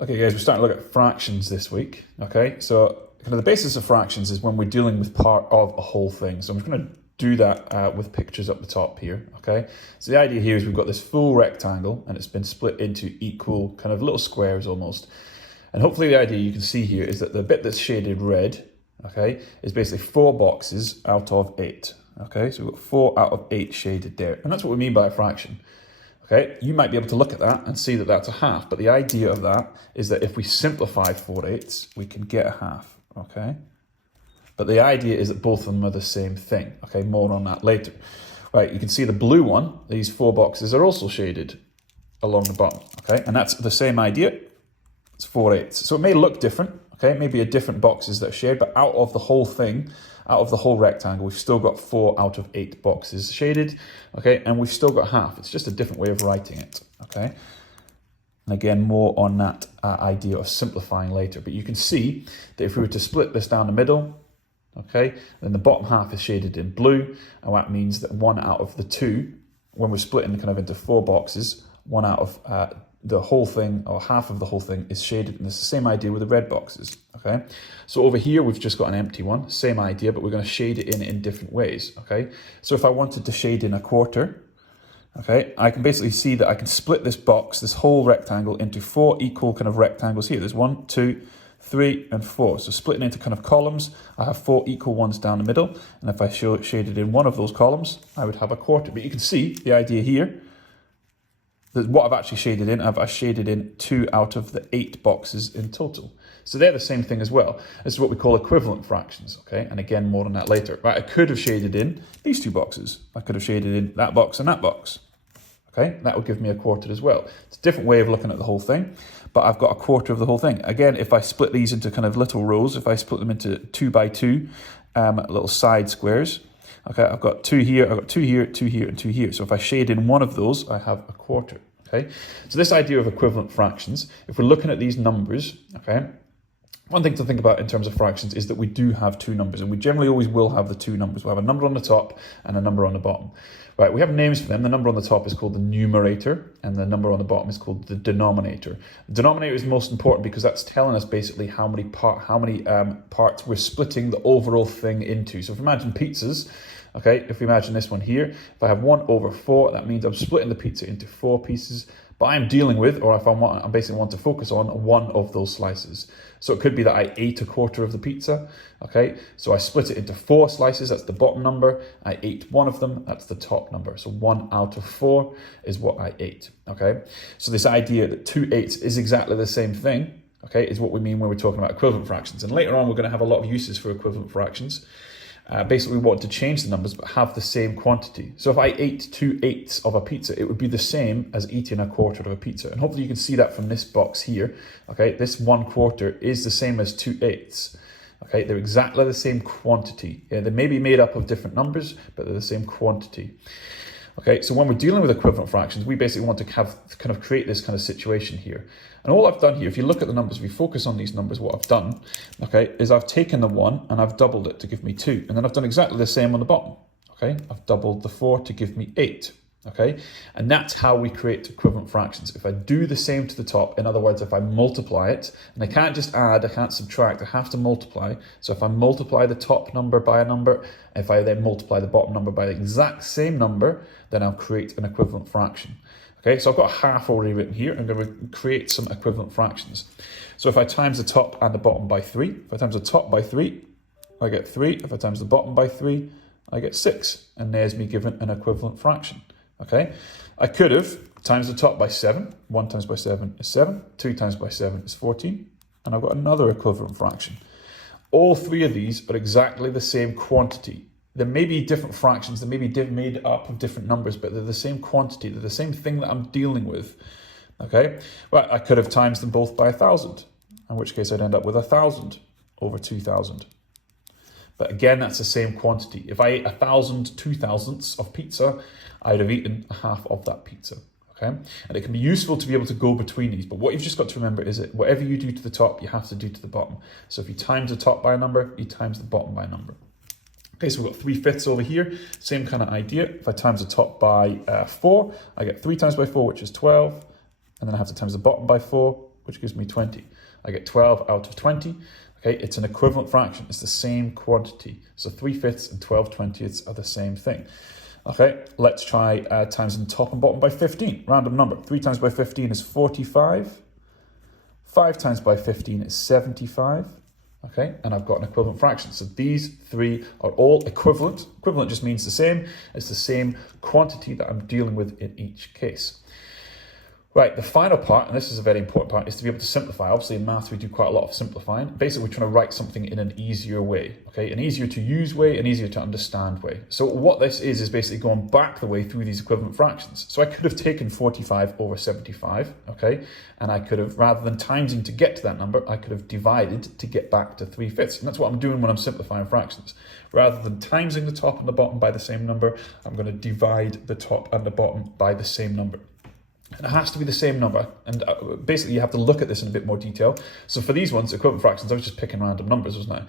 Okay guys, we're starting to look at fractions this week, okay? So kind of the basis of fractions is when we're dealing with part of a whole thing. So I'm just going to do that with pictures up the top here, okay? So the idea here is we've got this full rectangle and it's been split into equal kind of little squares almost. And hopefully the idea you can see here is that the bit that's shaded red, okay, is basically 4 boxes out of 8, okay? So we've got 4 out of 8 shaded there. And that's what we mean by a fraction. Okay, you might be able to look at that and see that that's a half, but the idea of that is that if we simplify 4/8, we can get a half, okay? But the idea is that both of them are the same thing, okay? More on that later. Right, you can see the blue one, these 4 boxes are also shaded along the bottom, okay? And that's the same idea, it's 4/8. So it may look different, okay? Maybe a different boxes that are shaded, but out of the whole thing, out of the whole rectangle, we've still got 4 out of 8 boxes shaded, okay? And we've still got half. It's just a different way of writing it, okay? And again, more on that idea of simplifying later. But you can see that if we were to split this down the middle, okay, then the bottom half is shaded in blue, and that means that 1 out of the 2, when we're splitting kind of into 4 boxes, 1 out of the whole thing, or half of the whole thing, is shaded, and it's the same idea with the red boxes, okay? So over here, we've just got an empty one, same idea, but we're going to shade it in different ways, okay? So if I wanted to shade in a quarter, okay, I can basically see that I can split this box, this whole rectangle, into 4 equal kind of rectangles here. There's 1, 2, 3, and 4. So splitting into kind of columns, I have 4 equal ones down the middle, and if I shaded in one of those columns, I would have a quarter. But you can see the idea here, that what I've actually shaded in, I've shaded in 2 out of the 8 boxes in total. So they're the same thing as well. This is what we call equivalent fractions, okay? And again, more on that later. Right, I could have shaded in these 2 boxes. I could have shaded in that box and that box, okay? That would give me a quarter as well. It's a different way of looking at the whole thing, but I've got a quarter of the whole thing. Again, if I split these into kind of little rows, if I split them into 2 by 2 little side squares, okay, I've got 2 here, I've got 2 here, 2 here, and 2 here. So if I shade in one of those, I have a quarter, okay? So this idea of equivalent fractions, if we're looking at these numbers, okay, one thing to think about in terms of fractions is that we do have 2 numbers, and we generally always will have the 2 numbers. We'll have a number on the top and a number on the bottom. Right, we have names for them. The number on the top is called the numerator, and the number on the bottom is called the denominator. The denominator is most important because that's telling us basically how many parts we're splitting the overall thing into. So if we imagine pizzas, okay, if we imagine this one here, if I have 1/4, that means I'm splitting the pizza into 4 pieces, but I'm dealing with, or if I basically want to focus on one of those slices. So it could be that I ate a quarter of the pizza, okay? So I split it into 4 slices, that's the bottom number. I ate one of them, that's the top number. So 1 out of 4 is what I ate, okay? So this idea that 2/8 is exactly the same thing, okay, is what we mean when we're talking about equivalent fractions. And later on, we're gonna have a lot of uses for equivalent fractions. Basically, we want to change the numbers but have the same quantity. So if I ate 2/8 of a pizza, it would be the same as eating a quarter of a pizza. And hopefully you can see that from this box here. Okay, this 1/4 is the same as 2/8. Okay, they're exactly the same quantity. Yeah, they may be made up of different numbers, but they're the same quantity. Okay, so when we're dealing with equivalent fractions, we basically want to create this kind of situation here. And all I've done here, if you look at the numbers, if we focus on these numbers, what I've done, okay, is I've taken the 1 and I've doubled it to give me 2. And then I've done exactly the same on the bottom, okay? I've doubled the 4 to give me 8, okay? And that's how we create equivalent fractions. If I do the same to the top, in other words, if I multiply it, and I can't just add, I can't subtract, I have to multiply. So if I multiply the top number by a number, if I then multiply the bottom number by the exact same number, then I'll create an equivalent fraction. Okay, so I've got a half already written here. I'm going to create some equivalent fractions. So if I times the top and the bottom by 3, if I times the top by 3, I get 3. If I times the bottom by 3, I get 6. And there's me given an equivalent fraction. Okay, I could have times the top by 7. 1 times by 7 is 7. 2 times by 7 is 14. And I've got another equivalent fraction. All 3 of these are exactly the same quantity. There may be different fractions, they may be made up of different numbers, but they're the same quantity, they're the same thing that I'm dealing with, okay? Well, I could have times them both by 1,000, in which case I'd end up with 1,000 over 2,000. But again, that's the same quantity. If I ate 1,000 2/1000ths of pizza, I'd have eaten half of that pizza, okay? And it can be useful to be able to go between these, but what you've just got to remember is that whatever you do to the top, you have to do to the bottom. So if you times the top by a number, you times the bottom by a number. Okay, so we've got 3/5 over here, same kind of idea. If I times the top by 4, I get 3 times by 4, which is 12, and then I have to times the bottom by 4, which gives me 20. I get 12 out of 20. Okay, it's an equivalent fraction. It's the same quantity. So 3/5 and 12/20 are the same thing. Okay, let's try times the top and bottom by 15. Random number. 3 times by 15 is 45. 5 times by 15 is 75. Okay, and I've got an equivalent fraction. So these three are all equivalent. Equivalent just means the same. It's the same quantity that I'm dealing with in each case. Right, the final part, and this is a very important part, is to be able to simplify. Obviously in math we do quite a lot of simplifying. Basically we're trying to write something in an easier way, okay? An easier to use way, an easier to understand way. So what this is basically going back the way through these equivalent fractions. So I could have taken 45 over 75, okay? And I could have, rather than timesing to get to that number, I could have divided to get back to 3/5. And that's what I'm doing when I'm simplifying fractions. Rather than timesing the top and the bottom by the same number, I'm going to divide the top and the bottom by the same number. And it has to be the same number, and basically you have to look at this in a bit more detail. So for these ones, equivalent fractions, I was just picking random numbers, wasn't I?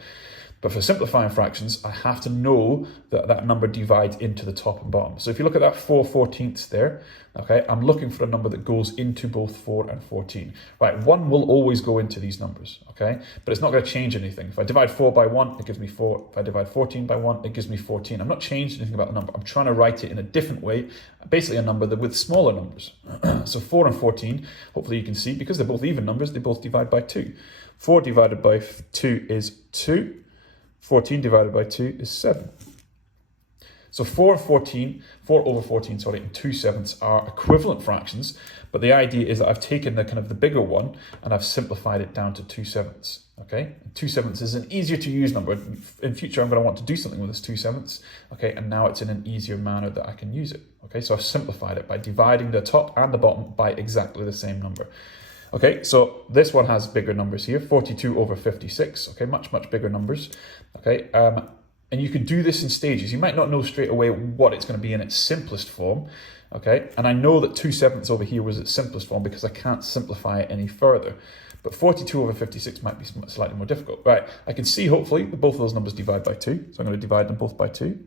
But for simplifying fractions, I have to know that that number divides into the top and bottom. So if you look at that 4/14 there, okay, I'm looking for a number that goes into both 4 and 14. Right, 1 will always go into these numbers, okay? But it's not going to change anything. If I divide 4 by 1, it gives me 4. If I divide 14 by 1, it gives me 14. I'm not changing anything about the number. I'm trying to write it in a different way, basically a number that with smaller numbers. So 4 and 14, hopefully you can see, because they're both even numbers, they both divide by 2. 4 divided by 2 is 2. 14 divided by 2 is 7. So 4 over 14, and 2/7 are equivalent fractions, but the idea is that I've taken the kind of the bigger one and I've simplified it down to 2/7, okay? 2/7 is an easier to use number. In future, I'm going to want to do something with this 2/7, okay? And now it's in an easier manner that I can use it, okay? So I've simplified it by dividing the top and the bottom by exactly the same number. Okay, so this one has bigger numbers here, 42 over 56, okay, much bigger numbers, okay, and you can do this in stages. You might not know straight away what it's going to be in its simplest form, okay, and I know that 2/7 over here was its simplest form because I can't simplify it any further, but 42 over 56 might be slightly more difficult. Right, I can see hopefully that both of those numbers divide by 2, so I'm going to divide them both by 2.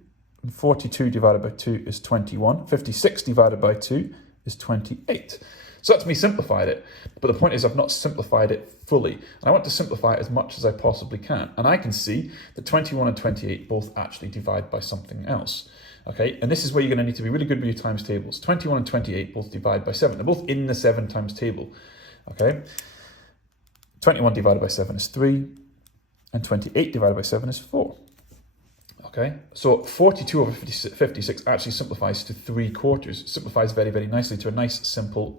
42 divided by 2 is 21, 56 divided by 2 is 28. So that's me simplified it. But the point is I've not simplified it fully. And I want to simplify it as much as I possibly can. And I can see that 21 and 28 both actually divide by something else. Okay, and this is where you're going to need to be really good with your times tables. 21 and 28 both divide by 7. They're both in the 7 times table. Okay, 21 divided by 7 is 3. And 28 divided by 7 is 4. Okay, so 42 over 56 actually simplifies to 3/4. It simplifies very, very nicely to a nice, simple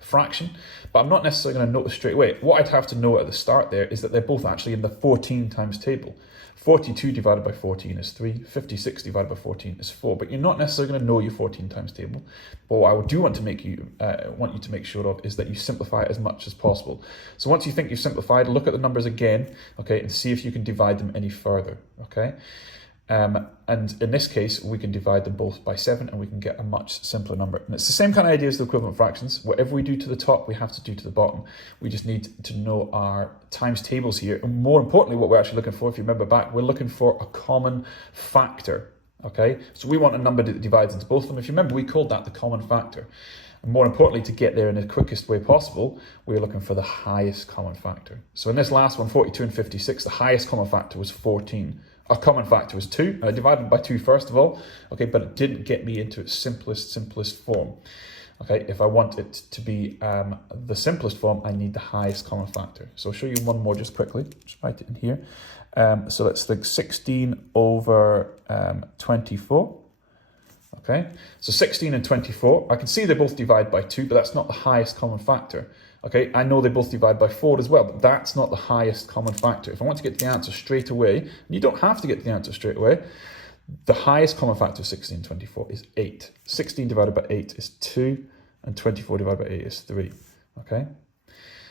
fraction. But I'm not necessarily going to notice straight away. What I'd have to know at the start there is that they're both actually in the 14 times table. 42 divided by 14 is 3. 56 divided by 14 is 4. But you're not necessarily going to know your 14 times table. But what I do want to make you to make sure of is that you simplify it as much as possible. So once you think you've simplified, look at the numbers again, okay, and see if you can divide them any further, okay? And in this case, we can divide them both by 7 and we can get a much simpler number. And it's the same kind of idea as the equivalent fractions. Whatever we do to the top, we have to do to the bottom. We just need to know our times tables here. And more importantly, what we're actually looking for, if you remember back, we're looking for a common factor. Okay, so we want a number that divides into both of them. If you remember, we called that the common factor. And more importantly, to get there in the quickest way possible, we're looking for the highest common factor. So in this last one, 42 and 56, the highest common factor was 14. Our common factor was 2. I divided by 2 first of all, okay, but it didn't get me into its simplest form. Okay, if I want it to be the simplest form, I need the highest common factor. So I'll show you one more just quickly. Just write it in here. So let's think 16 over 24. Okay, so 16 and 24. I can see they both divide by 2, but that's not the highest common factor. Okay, I know they both divide by 4 as well, but that's not the highest common factor. If I want to get the answer straight away, and you don't have to get the answer straight away, the highest common factor of 16 and 24 is 8. 16 divided by 8 is 2, and 24 divided by 8 is 3. Okay,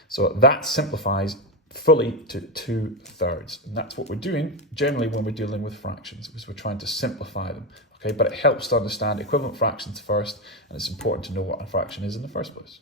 so that simplifies fully to 2/3. And that's what we're doing generally when we're dealing with fractions, because we're trying to simplify them. Okay, but it helps to understand equivalent fractions first, and it's important to know what a fraction is in the first place.